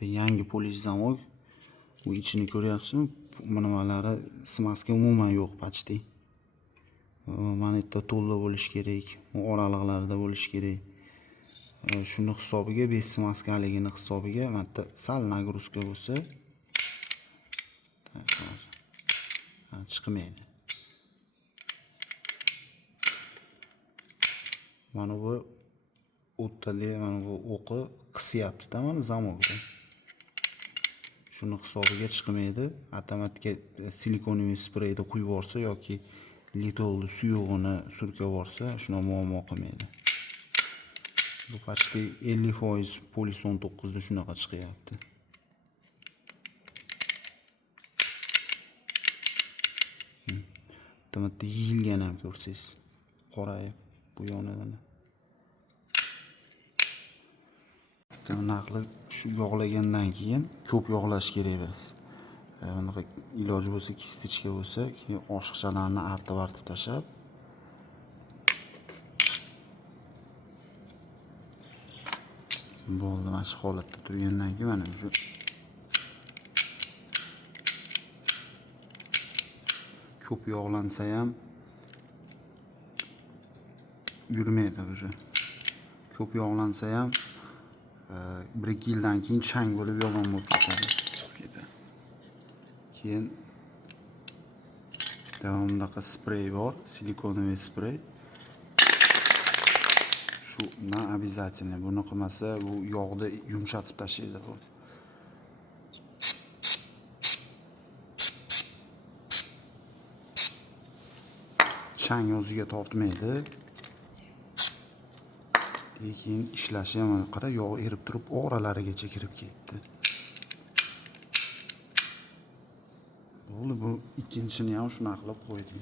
Yangi polish zamok. Bu ichini ko'ryapsizmi? Bu nimalari smaska umuman yo'q почти. Mana yerda to'la bo'lish kerak, oraliqlarida bo'lish kerak. Shuni hisobiga bez smaskaligini hisobiga mana yerda sal nagruzka bo'lsa chiqmaydi. Mana bu o'ttali, mana bu o'qi qisyapti-da mana zamokda. Shuni hisobiga chiqmaydi. Avtomatga silikonoviy spreyni quyib yuborsa yoki litolni suyug'ini surkab yuborsa, shuna muammo qilmaydi. Bu почти 50% polis 19 da shunaqa chiqyapti. Avtomatda yeyilgan ham ko'rsangiz, qorayib bu yonidan. Buni qilib shu yog'lagandan keyin ko'p yog'lash kerak emas. Bunaqa iloji bo'lsa kistichka bo'lsa, keyin oshiqchalarni artib tashlab bo'ldi. Mana shu holatda turgandan keyin mana shu ko'p yog'lansa ham yurmaydi o'sha. Ko'p yog'lansa ham 1-2 yildan keyin chang bo'lib yomon bo'lib ketadi, chiqib ketadi. Keyin davomida sprey bor, silikonoviy sprey. Shuni обязательно. Buni qilmasa bu yog'ni yumshatib tashlaydi bu. Chang o'ziga tortmaydi. Lekin ishlashi ham qara, yog' erib turib oralarigacha kirib ketdi. Bo'ldi, bu ikkinchini ham shunaqa qilib qo'ydim.